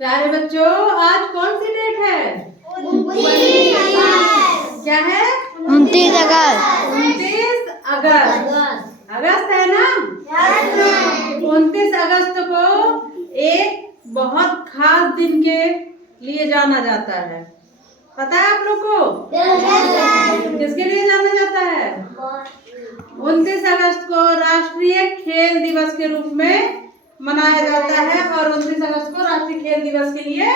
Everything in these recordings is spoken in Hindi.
प्यारे बच्चों, आज कौन सी डेट है? 29 अगस्त। क्या है? 29 अगस्त। 29 अगस्त। अगस्त है ना? 29 अगस्त को एक बहुत खास दिन के लिए जाना जाता है। पता है आप लोग को? किसके लिए जाना जाता है? 29 अगस्त को राष्ट्रीय खेल दिवस के रूप में मनाया जाता है और 29 अगस्त को राष्ट्रीय खेल दिवस के लिए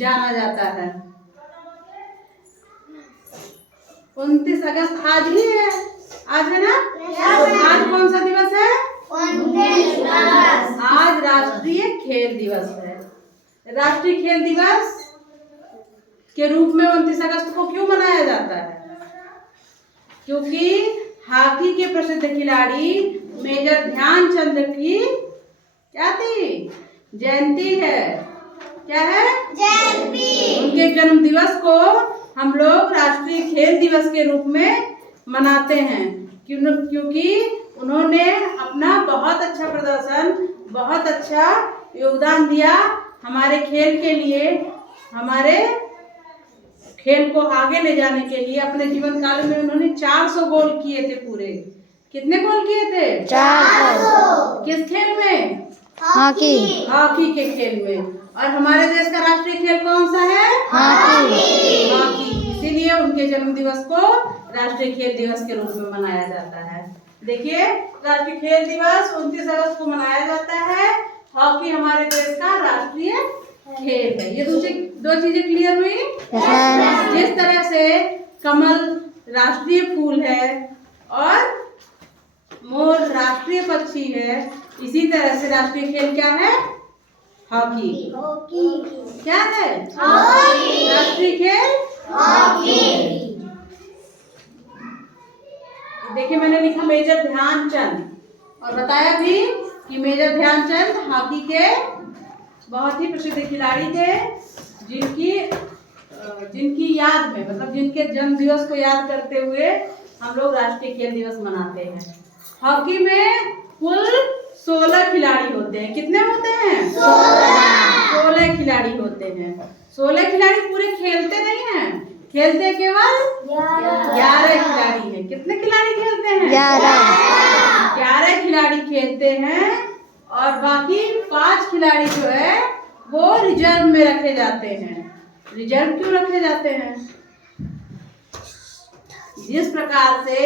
जाना जाता है। 29 अगस्त आज ही है। आज है ना? आज कौन सा दिवस है? 29 अगस्त। आज राष्ट्रीय खेल दिवस है। राष्ट्रीय खेल दिवस के रूप में 29 अगस्त को क्यों मनाया जाता है? क्योंकि हॉकी के प्रसिद्ध खिलाड़ी मेजर ध्यानचंद की क्या थी? जयंती है। क्या है? जयंती। उनके जन्म दिवस को हम लोग राष्ट्रीय खेल दिवस के रूप में मनाते हैं, क्योंकि उन्होंने अपना बहुत अच्छा प्रदर्शन, बहुत अच्छा योगदान दिया हमारे खेल के लिए, हमारे खेल को आगे ले जाने के लिए। अपने जीवन काल में उन्होंने 400 गोल किए थे पूरे। कितने गोल किए थे? 400। किस खेल में? हॉकी। हॉकी के खेल में। और हमारे देश का राष्ट्रीय खेल कौन सा है? हॉकी। हॉकी। इसीलिए उनके जन्म दिवस को राष्ट्रीय खेल दिवस के रूप में मनाया जाता है। देखिए, राष्ट्रीय खेल दिवस 29 अगस्त को मनाया जाता है। हॉकी हमारे देश का राष्ट्रीय खेल है। ये दो चीजें क्लियर हुई? जिस तरह से कमल राष्ट्रीय फूल है और मोर राष्ट्रीय पक्षी है, इसी तरह से राष्ट्रीय खेल क्या है? हॉकी। क्या है? हॉकी। राष्ट्रीय खेल हॉकी। देखिए, मैंने लिखा मेजर ध्यानचंद और बताया भी कि मेजर ध्यानचंद हॉकी के बहुत ही प्रसिद्ध खिलाड़ी थे, जिनकी याद में, मतलब जिनके जन्म दिवस को याद करते हुए हम लोग राष्ट्रीय खेल दिवस मनाते हैं। हॉकी में कुल 16 खिलाड़ी होते हैं। कितने होते हैं? 16 खिलाड़ी होते हैं। 16 खिलाड़ी पूरे खेलते नहीं हैं, खेलते केवल 11 खिलाड़ी हैं। कितने खिलाड़ी खेलते हैं? 11 खिलाड़ी खेलते हैं और बाकी 5 खिलाड़ी जो है वो रिजर्व में रखे जाते हैं। रिजर्व क्यों रखे जाते हैं? जिस प्रकार से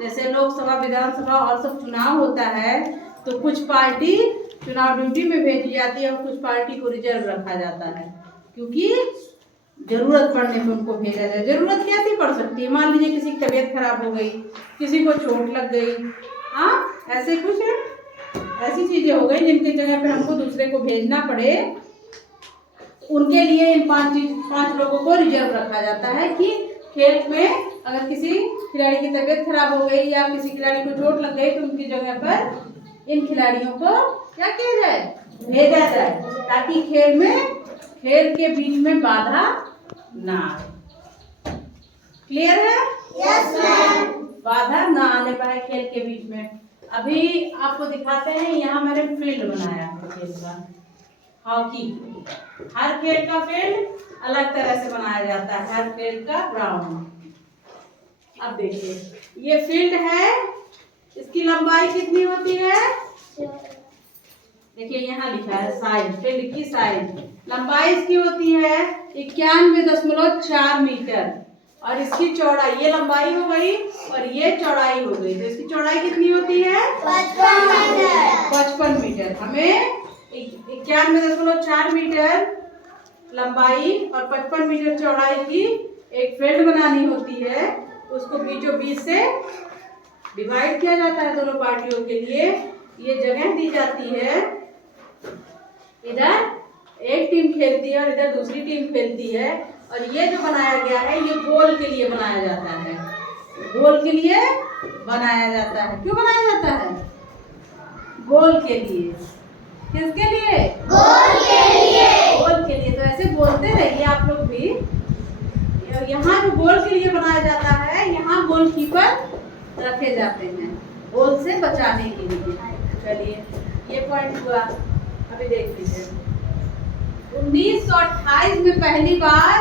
जैसे लोकसभा, विधानसभा और सब चुनाव होता है, तो कुछ पार्टी चुनाव ड्यूटी में भेजी जाती है और कुछ पार्टी को रिजर्व रखा जाता है, क्योंकि जरूरत पड़ने पे उनको भेजा जाए। जरूरत कैसी पड़ सकती है? मान लीजिए किसी की तबीयत खराब हो गई, किसी को चोट लग गई, हाँ, ऐसे कुछ ऐसी चीजें हो गई जिनकी जगह पे हमको दूसरे को भेजना पड़े, उनके लिए इन 5 लोगों को रिजर्व रखा जाता है कि खेल में अगर किसी खिलाड़ी की तबीयत खराब हो गई या किसी खिलाड़ी को चोट लग गई, तो उनकी जगह पर इन खिलाड़ियों को क्या किया जाए? भेजा जाए, ताकि खेल के बीच में बाधा ना आए। क्लियर है? Yes ma'am. बाधा ना आने पाए खेल के बीच में। अभी आपको दिखाते हैं, यहाँ मैंने फील्ड बनाया है खेल का, हॉकी। हर खेल का फील्ड अलग तरह से बनाया जाता है, हर खेल का ग्राउंड। अब देखिए, ये फील्ड है, इसकी लंबाई कितनी होती है? देखिए, यहाँ लिखा है साइज, फील्ड की साइज, लंबाई इसकी होती है 91.4 मीटर और इसकी चौड़ाई, ये लंबाई हो गई और ये चौड़ाई हो गई, तो इसकी चौड़ाई कितनी होती है? 55 मीटर। हमें 91.4 मीटर लंबाई और 55 मीटर चौड़ाई की एक फील्ड बनानी होती है। उसको बीचों बीच से डिवाइड किया जाता है दोनों पार्टियों के लिए। ये जगह दी जाती है, इधर एक टीम खेलती है और इधर दूसरी टीम खेलती है, और ये जो बनाया गया है ये गोल के लिए बनाया जाता है। गोल के लिए बनाया जाता है। क्यों बनाया जाता है? गोल के लिए। किसके लिए? गोल के लिए। गोल के लिए। तो ऐसे बोलते रहिए आप लोग भी। यहाँ जो गोल के लिए बनाया जाता है, यहाँ गोलकीपर रखे जाते हैं गोल से बचाने के लिए। चलिए, ये पॉइंट हुआ। अभी देख लीजिए, 1928 में पहली बार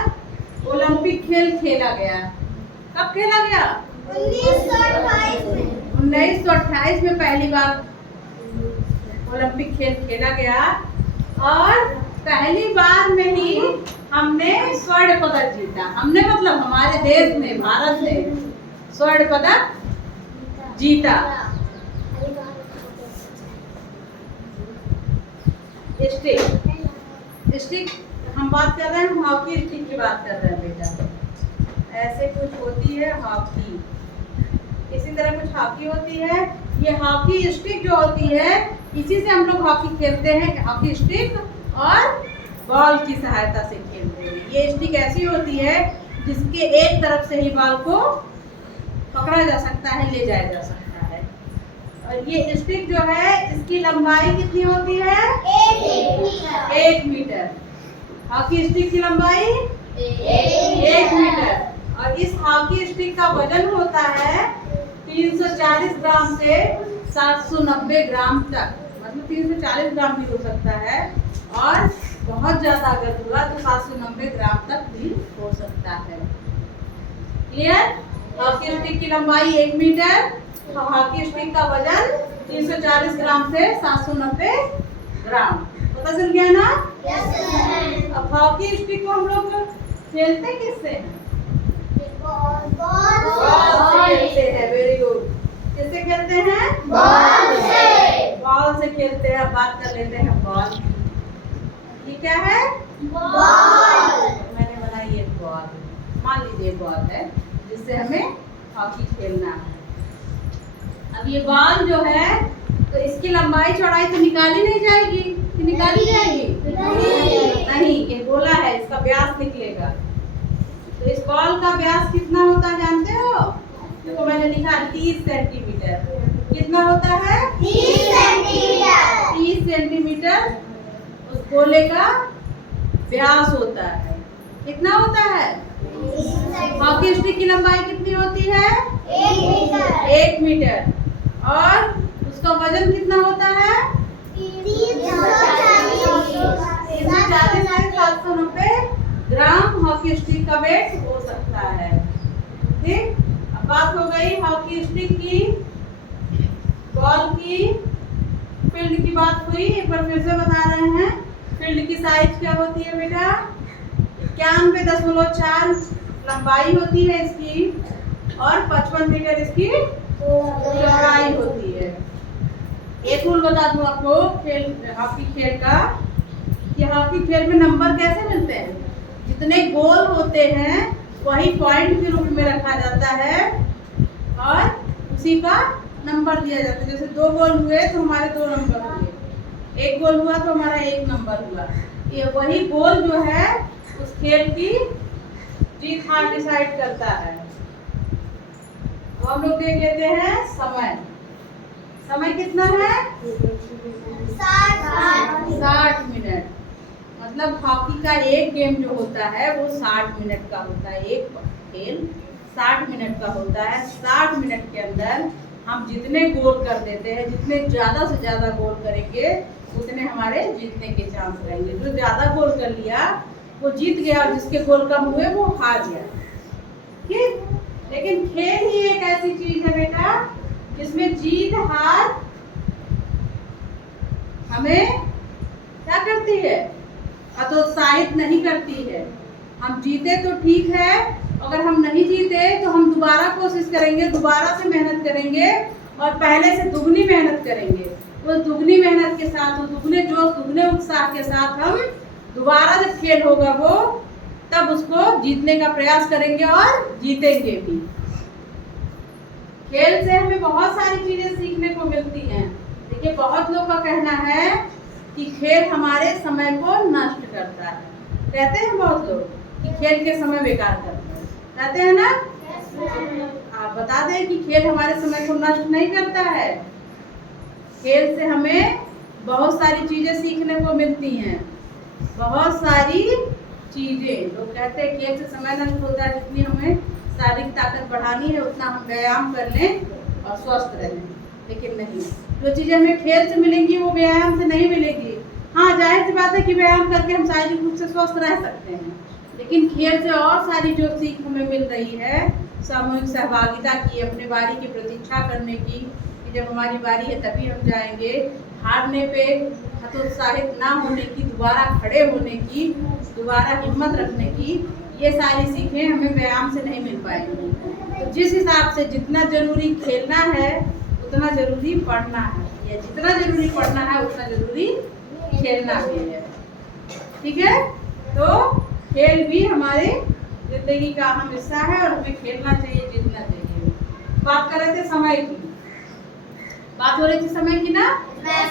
ओलंपिक खेल खेला गया। कब खेला गया? 1928 में। 1928 में पहली बार ओलंपिक खेल खेला गया और पहली बार में ही हमने स्वर्ण पदक जीता। हमने मतलब हमारे देश ने, भारत ने स्वर्ण पदक जीता। स्टिक हम बात कर रहे हैं, हॉकी स्टिक की बात कर रहे हैं बेटा। ऐसे कुछ होती है हॉकी, इसी तरह कुछ हॉकी होती है। ये हॉकी स्टिक जो होती है, इसी से हम लोग हॉकी खेलते हैं। हॉकी स्टिक और बॉल की सहायता से खेलते हैं। ये स्टिक ऐसी होती है जिसके एक तरफ से ही बॉल को पकड़ा जा सकता है, ले जाया जा सकता है। और ये स्टिक जो है, इसकी लंबाई कितनी होती है? 1 मीटर। हॉकी स्टिक की लंबाई 1 मीटर। और इस हॉकी स्टिक का वजन होता है 340 ग्राम से 790 ग्राम तक। मतलब 340 ग्राम भी हो सकता है और बहुत ज्यादा अगर हुआ तो 790 ग्राम तक भी हो सकता है। क्लियर? हॉकी स्टिक की लंबाई 1 मीटर, हॉकी स्टिक का वजन 340 ग्राम से 790 ग्राम। पता चल गया ना? अब हॉकी स्टिक को हम लोग खेलते किससे हैं? बॉल से खेलते हैं। Very good. किससे खेलते हैं? बॉल से खेलते हैं। बात कर लेते हैं बॉल। ये क्या है? मैंने बनाई एक बॉल। मान लीजिए बॉल है जिससे हमें हॉकी खेलना है। अब ये बॉल जो है, तो इसकी लंबाई चौड़ाई तो निकाली नहीं जाएगी कि निकाली जाएगी? नहीं, ये गोला है, इसका व्यास निकलेगा। तो इस बॉल का व्यास कितना होता है जानते हो? देखो मैंने लिखा 30 सेंटीमीटर। कितना होता है? 30 सेंटीमीटर उस गोले का व्यास होता है। कितना होता है? हॉकी स्टिक की लंबाई कितनी होती है? 1 मीटर। और उसका वजन कितना होता है? 340 से 790 ग्राम हॉकी स्टिक का वेट हो सकता है। ठीक, अब बात हो गई हॉकी स्टिक की, बॉल की, फील्ड की बात हुई। एक बार फिर से बता रहे हैं, फील्ड की साइज क्या होती है बेटा? 91.4 लंबाई होती है इसकी और 55 मीटर इसकी चौड़ाई होती है। एक रूल बता दूं आपको हॉकी खेल का, कि हॉकी खेल में नंबर कैसे मिलते हैं? जितने गोल होते हैं वही पॉइंट के रूप में रखा जाता है और उसी का नंबर दिया जाता है। जैसे 2 गोल हुए तो हमारे 2 नंबर हुए, 1 गोल हुआ तो हमारा 1 नंबर हुआ। ये वही गोल जो है उस खेल की जीत हार डिसाइड करता है। हम लोग देख लेते हैं समय। समय कितना है? 60 मिनट। मतलब हॉकी का एक गेम जो होता है वो 60 मिनट का होता है। एक खेल 60 मिनट का होता है। 60 मिनट के अंदर हम जितने गोल कर देते हैं, जितने ज़्यादा से ज़्यादा गोल करेंगे उतने हमारे जीतने के चांस रहेंगे। जो ज़्यादा गोल कर लिया वो जीत गया और जिसके गोल कम हुए वो हार गया। ठीक, लेकिन खेल ही एक ऐसी चीज है बेटा जिसमें जीत हार हमें क्या करती है? हतोत्साहित नहीं करती है। हम जीते तो ठीक है, अगर हम नहीं जीते तो हम दोबारा कोशिश करेंगे, दोबारा से मेहनत करेंगे और पहले से दुगनी मेहनत करेंगे। वो दुगनी मेहनत के साथ, वो दुगने जोश, दुगने उत्साह के साथ हम दोबारा जब खेल होगा वो, तब उसको जीतने का प्रयास करेंगे और जीतेंगे भी। खेल से हमें बहुत सारी चीजें सीखने को मिलती हैं। देखिए, बहुत लोग का कहना है कि खेल हमारे समय को नष्ट करता है। कहते हैं बहुत लोग कि खेल के समय बेकार करता है, कहते हैं ना? आप बता दें कि खेल हमारे समय को नष्ट नहीं करता है। खेल से हमें बहुत सारी चीजें सीखने को मिलती हैं, बहुत सारी चीजें। लोग कहते हैं खेल से समय नष्ट होता है, जितनी हमें शारीरिक ताकत बढ़ानी है उतना हम व्यायाम कर लें और स्वस्थ रहें। लेकिन नहीं, जो चीजें हमें खेल से मिलेंगी वो व्यायाम से नहीं मिलेगी। हाँ, जाहिर सी बात है कि व्यायाम करके हम शारीरिक रूप से स्वस्थ रह सकते हैं, लेकिन खेल से और सारी जो सीख हमें मिल रही है, सामूहिक सहभागिता की, अपने बारी की प्रतीक्षा करने की, कि जब हमारी बारी है तभी हम जाएंगे, हारने पे हतोत्साहित ना होने की, दोबारा खड़े होने की, दोबारा हिम्मत रखने की, ये सारी सीखें हमें व्यायाम से नहीं मिल पाएंगी। तो जिस हिसाब से जितना जरूरी खेलना है उतना जरूरी पढ़ना है, या जितना जरूरी पढ़ना है उतना जरूरी खेलना भी है। ठीक है, तो खेल भी हमारे जिंदगी का अहम हिस्सा है और हमें खेलना चाहिए, जीतना चाहिए। बात कर रहे थे समय की, बात हो रही थी समय की ना।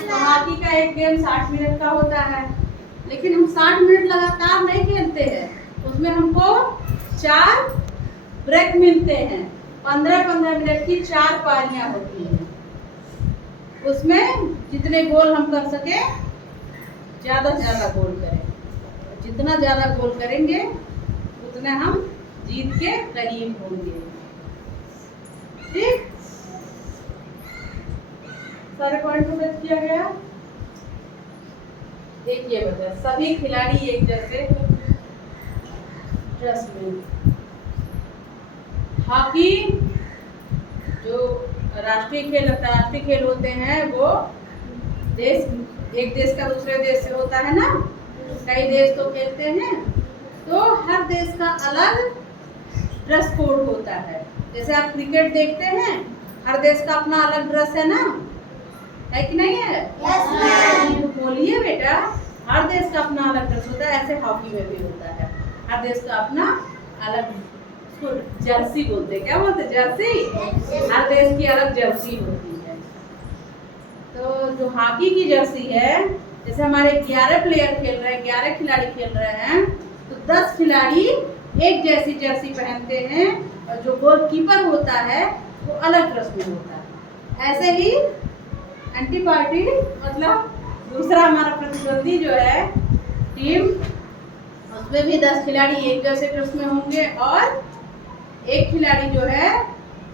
तो हॉकी का एक गेम 60 मिनट का होता है, लेकिन हम 60 मिनट लगातार नहीं खेलते हैं, उसमें हमको 4 ब्रेक मिलते हैं। 15-15 मिनट की 4 पारियां होती हैं, उसमें जितने गोल हम कर सके ज्यादा से ज्यादा गोल करें, जितना ज्यादा गोल करेंगे उतना हम जीत के करीब होंगे। ठीक, सारे पॉइंट को टच किया गया। एक ये बता, सभी खिलाड़ी एक जैसे ड्रेस में। हॉकी जो राष्ट्रीय खेल, अंतर्राष्ट्रीय खेल होते हैं, वो एक देश का दूसरे देश से होता है ना, कई देश तो खेलते हैं, तो हर देश का अलग ड्रेस कोड होता है। जैसे आप क्रिकेट देखते हैं, हर देश का अपना अलग ड्रेस है ना, है कि नहीं है? तो बोलिए बेटा, हर देश का अपना अलग ड्रेस होता है, ऐसे हॉकी में भी होता है, हर देश का अपना अलग, जर्सी बोलते हैं, क्या बोलते हैं? जर्सी, हर देश की अलग जर्सी होती है। तो जो हॉकी की जर्सी है, जैसे हमारे 11 प्लेयर खेल रहे हैं, 11 खिलाड़ी खेल रहे हैं, तो 10 खिलाड़ी एक जैसी जर्सी पहनते हैं, और जो गोलकीपर होता है वो अलग ड्रेस में होता है। ऐसे ही एंटी पार्टी मतलब दूसरा हमारा प्रतिद्वंदी जो है टीम, उसमें भी 10 खिलाड़ी एक जैसे ड्रेस में होंगे और एक खिलाड़ी जो है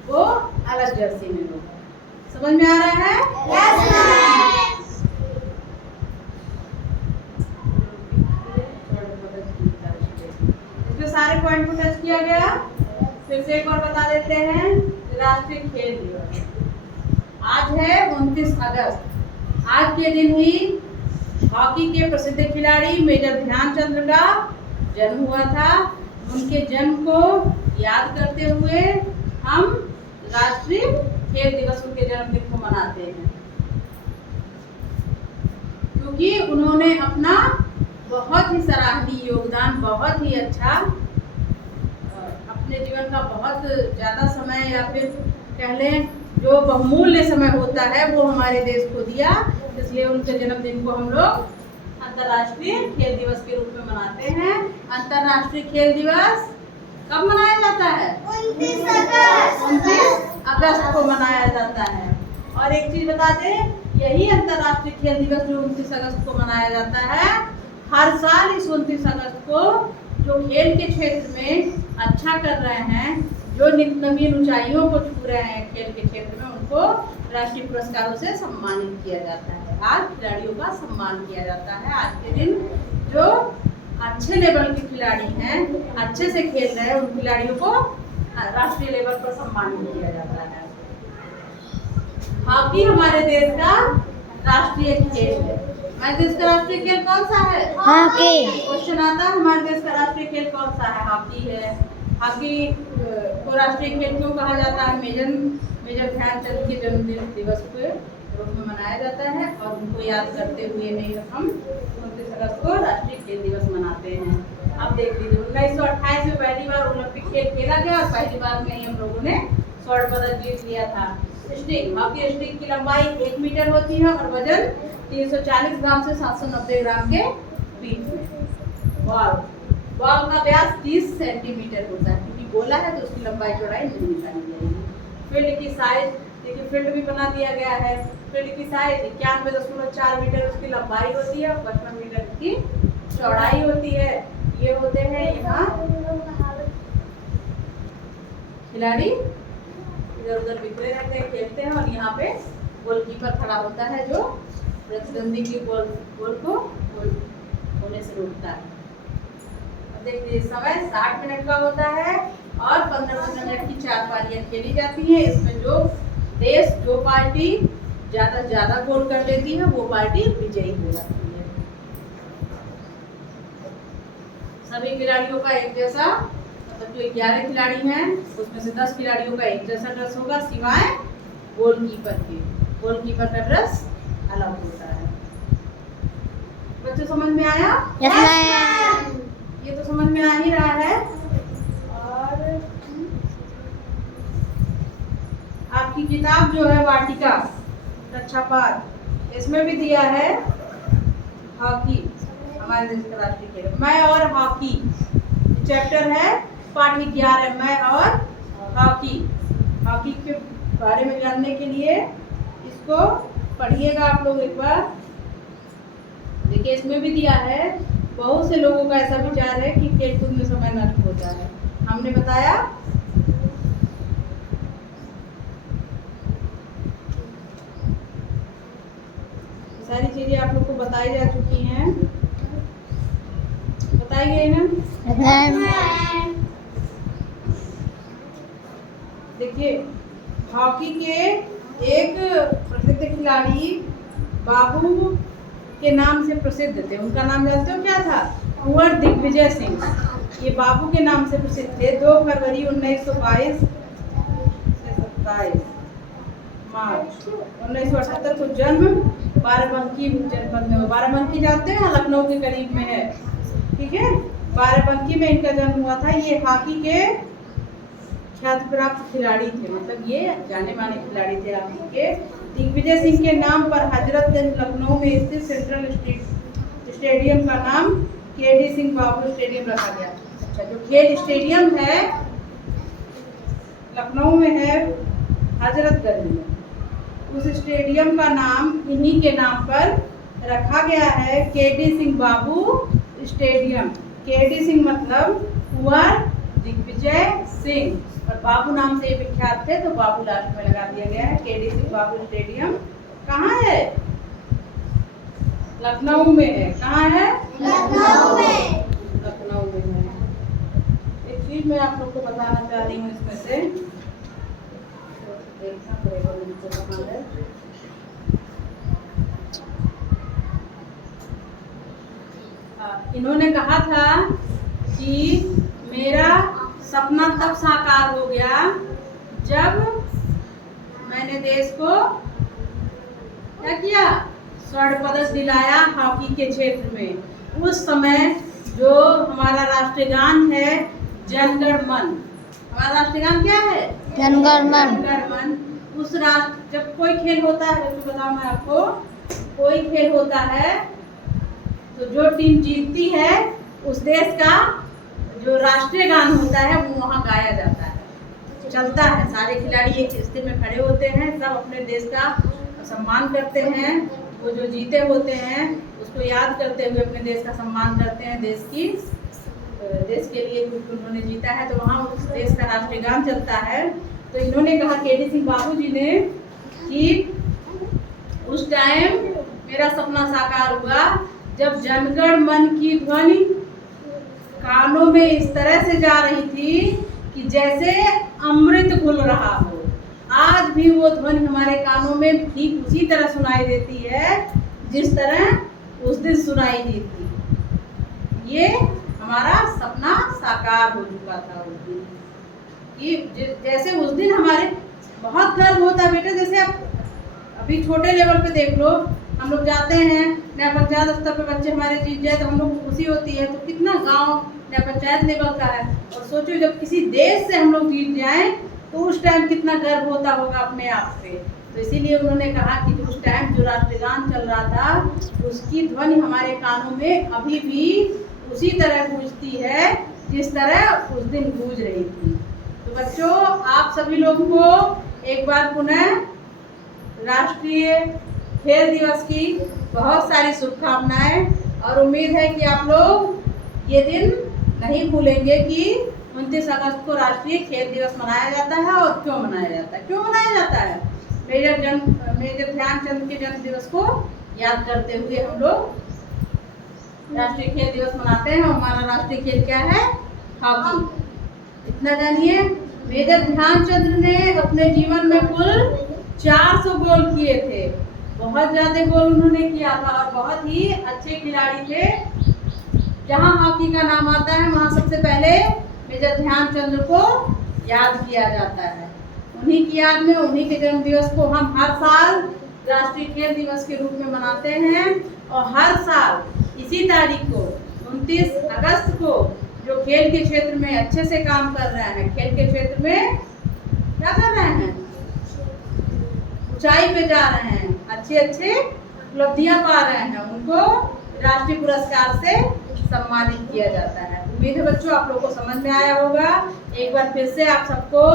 वो अलग जर्सी में होगा। समझ में आ रहा है? इसमें सारे पॉइंट को टच किया गया। फिर से एक और बता देते हैं, राष्ट्रीय खेल दिवस आज है 29 अगस्त। आज के दिन ही हॉकी के प्रसिद्ध खिलाड़ी मेजर ध्यानचंद का जन्म हुआ था। उनके जन्म को याद करते हुए हम राष्ट्रीय खेल दिवस, उनके जन्मदिन को मनाते हैं, क्योंकि उन्होंने अपना बहुत ही सराहनीय योगदान, बहुत ही अच्छा, अपने जीवन का बहुत ज़्यादा समय, या फिर कह लें जो बहुमूल्य समय होता है, वो हमारे देश को दिया। इसलिए उनके जन्मदिन को हम लोग अंतर्राष्ट्रीय खेल दिवस के रूप में मनाते हैं। अंतर्राष्ट्रीय खेल दिवस कब मनाया जाता है? 29 अगस्त को मनाया जाता है। और एक चीज बता दें, यही अंतर्राष्ट्रीय खेल दिवस जो 29 अगस्त को मनाया जाता है, हर साल इस 29 अगस्त को जो खेल के क्षेत्र में अच्छा कर रहे हैं, जो नवीन ऊंचाइयों को छू रहे हैं खेल के क्षेत्र में, उनको राष्ट्रीय पुरस्कारों से सम्मानित किया जाता है। आज खिलाड़ियों का सम्मान किया जाता है। आज के दिन जो अच्छे लेवल के खिलाड़ी हैं, अच्छे से खेल रहे हैं, उन खिलाड़ियों को राष्ट्रीय लेवल पर सम्मानित किया जाता है। हॉकी हमारे देश का राष्ट्रीय खेल है। हमारे देश का राष्ट्रीय खेल कौन सा है? हॉकी। क्वेश्चन आता है, हमारे देश का राष्ट्रीय खेल कौन सा है? हॉकी है। हॉकी को राष्ट्रीय खेल क्यों कहा जाता है? मेजर ध्यानचंद के जन्मदिन दिवस के रूप में मनाया जाता है, और उनको याद करते हुए ही हम 29 अगस्त को राष्ट्रीय खेल दिवस मनाते हैं। अब देख लीजिए, 1928 में पहली बार ओलंपिक खेल खेला गया, और पहली बार में ही हम लोगों ने स्वर्ण पदक जीत लिया था। स्टिक, हॉकी स्टिक की लंबाई 1 मीटर होती है और वजन 340 ग्राम से 790 ग्राम के बीच में। बॉल का व्यास 30 सेंटीमीटर होता है, क्योंकि गोला है तो उसकी लंबाई चौड़ाई नहीं निकाली जाएगी। फील्ड की साइज देखिए, फील्ड भी बना दिया गया है। फील्ड की साइज 91.4 मीटर उसकी लंबाई होती है, 55 मीटर की चौड़ाई होती है। ये होते हैं यहाँ खिलाड़ी, इधर उधर बिखरे रहते हैं, खेलते हैं, और यहाँ पे गोलकीपर खड़ा होता है जो प्रतिद्वंदी की गोल को से रोकता है। देखिए समय 60 मिनट का होता है और 15-15 मिनट की 4 पारियां खेली जाती हैं। इसमें जो पार्टी ज्यादा से ज्यादा गोल कर लेती है वो पार्टी विजयी हो जाती है। सभी खिलाड़ियों का एक जैसा, मतलब जो 11 खिलाड़ी हैं उसमें से 10 खिलाड़ियों का एक जैसा ड्रेस होगा, सिवाय गोलकीपर के। गोलकीपर का ड्रेस अलग होता है। बच्चों समझ में आया? Yes ma'am. ये तो समझ में आ ही रहा है। और आपकी किताब जो है वाटिका कक्षा 5, इसमें भी दिया है हॉकी, हमारे देश का राष्ट्रीय खेल मैं और हॉकी। चैप्टर है पाठ 11 मैं और हॉकी। हॉकी के बारे में जानने के लिए इसको पढ़िएगा आप लोग एक बार। देखिए इसमें भी दिया है, बहुत से लोगों का ऐसा विचार है कि खेलकूद में समय नष्ट होता है। हमने बताया सारी चीजें आप लोग को बताई जा चुकी हैं, बताई गई ना? Yes ma'am. देखिए हॉकी के एक प्रसिद्ध खिलाड़ी बाबू के नाम से प्रसिद्ध थे। उनका नाम जानते हो क्या था? कुंवर दिग्विजय सिंह। ये बाबू के नाम से प्रसिद्ध थे। 2 फरवरी 1922 से 27 मार्च 1978 को जन्म बाराबंकी जनपद में हुआ। बाराबंकी जानते हैं, लखनऊ के करीब में है, ठीक है। बाराबंकी में इनका जन्म हुआ था। ये हॉकी के ख्याति प्राप्त खिलाड़ी थे, मतलब ये जाने माने खिलाड़ी थे हॉकी के। दिग्विजय सिंह के नाम पर हजरतगंज लखनऊ में स्थित सेंट्रल स्टेडियम का नाम केडी सिंह बाबू स्टेडियम रखा गया। अच्छा, जो खेल स्टेडियम है लखनऊ में है हजरतगंज में, उस स्टेडियम का नाम इन्हीं के नाम पर रखा गया है, केडी सिंह बाबू स्टेडियम। केडी सिंह मतलब कुंवर दिग्विजय सिंह, और बाबू नाम से ये विख्यात थे तो बाबू लास्ट में लगा दिया गया है। केडी सिंह बाबू स्टेडियम कहाँ है? लखनऊ में है। कहाँ है? लखनऊ में। लखनऊ में है। एक चीज मैं आप लोग को बताना चाह रही हूँ इसमें से, देखना पड़ेगा मुझे कहाँ है। इन्होंने कहा था कि मेरा सपना तब साकार हो गया जब मैंने देश को क्या किया? स्वर्ण पदक दिलाया हॉकी के क्षेत्र में। उस समय जो हमारा राष्ट्रीय गान है जनगण मन, हमारा राष्ट्रीय गान क्या है? जनगण मन। जनगण मन। उस राष्ट्र जब कोई खेल होता है, तो बताऊं मैं आपको, कोई खेल होता है तो जो टीम जीतती है उस देश का जो राष्ट्रीय गान होता है वो वहाँ गाया जाता है, चलता है। सारे खिलाड़ी एक स्थिति में खड़े होते हैं, सब अपने देश का सम्मान करते हैं। वो जो जीते होते हैं उसको याद करते हुए अपने देश का सम्मान करते हैं। देश के लिए कुछ उन्होंने जीता है तो वहाँ उस देश का राष्ट्रीय गान चलता है। तो इन्होंने कहा केडी सिंह बाबू जी ने कि उस टाइम मेरा सपना साकार हुआ जब जनगण मन की ध्वनि कानों में इस तरह से जा रही थी कि जैसे अमृत घुल रहा हो। आज भी वो ध्वनि हमारे कानों में ठीक उसी तरह सुनाई देती है जिस तरह उस दिन सुनाई दी थी। ये हमारा सपना साकार हो चुका था उस दिन, कि जैसे उस दिन हमारे बहुत गर्व होता है बेटा। जैसे आप अभी छोटे लेवल पे देख लो, हम लोग जाते हैं नया पंचायत स्तर पे बच्चे हमारे जीत जाए तो हम लोग को खुशी होती है। तो कितना गांव नया पंचायत लेवल का है, और सोचो जब किसी देश से हम लोग जीत जाएं तो उस टाइम कितना गर्व होता होगा अपने आप पे। तो इसीलिए उन्होंने कहा कि उस टाइम जो राष्ट्रीय गान चल रहा था उसकी ध्वनि हमारे कानों में अभी भी उसी तरह गूंजती है जिस तरह उस दिन गूंज रही थी। तो बच्चों, आप सभी लोगों को एक बार पुनः राष्ट्रीय खेल दिवस की बहुत सारी शुभकामनाएं, और उम्मीद है कि आप लोग ये दिन नहीं भूलेंगे कि 29 अगस्त को राष्ट्रीय खेल दिवस मनाया जाता है। और क्यों मनाया जाता है? क्यों मनाया जाता है? मेजर ध्यानचंद के जन्म दिवस को याद करते हुए हम लोग राष्ट्रीय खेल दिवस मनाते हैं। हमारा राष्ट्रीय खेल क्या है? हॉकी। इतना जानिए, मेजर ध्यानचंद ने अपने जीवन में कुल 400 गोल किए थे। बहुत ज्यादा गोल उन्होंने किया था और बहुत ही अच्छे खिलाड़ी थे। जहां हॉकी का नाम आता है वहां सबसे पहले मेजर ध्यानचंद को याद किया जाता है। उन्हीं की याद में, उन्हीं के जन्म दिवस को हम हर साल राष्ट्रीय खेल दिवस के रूप में मनाते हैं। और हर साल इसी तारीख को 29 अगस्त को जो खेल के क्षेत्र में अच्छे से काम कर रहे हैं, खेल के क्षेत्र में क्या कर रहे हैं, ऊंचाई पे जा रहे हैं, अच्छे अच्छे उपलब्धियां पा रहे हैं, उनको राष्ट्रीय पुरस्कार से सम्मानित किया जाता है। उम्मीद है बच्चों आप लोगों को समझ में आया होगा। एक बार फिर से आप सबको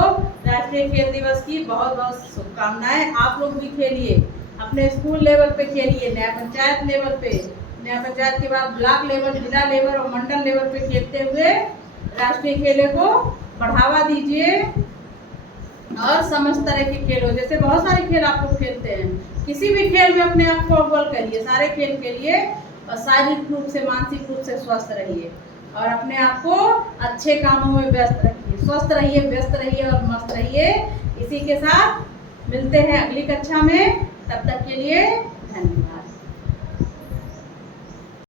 राष्ट्रीय खेल दिवस की बहुत बहुत शुभकामनाएं। आप लोग भी खेलिए, अपने स्कूल लेवल पे खेलिए, नया पंचायत लेवल पे, नया पंचायत के बाद ब्लॉक लेवल, जिला लेवल और मंडल लेवल पे खेलते हुए राष्ट्रीय खेलों को बढ़ावा दीजिए। और समस्त तरह के खेल हो, जैसे बहुत सारे खेल आप लोग खेलते हैं, किसी भी खेल में अपने आप को अव्वल करिए, सारे खेल खेलिए और शारीरिक रूप से, मानसिक रूप से स्वस्थ रहिए और अपने आप को अच्छे कामों में व्यस्त रखिए। स्वस्थ रहिए, व्यस्त रहिए और मस्त रहिए। इसी के साथ मिलते हैं अगली कक्षा में। तब तक के लिए धन्यवाद।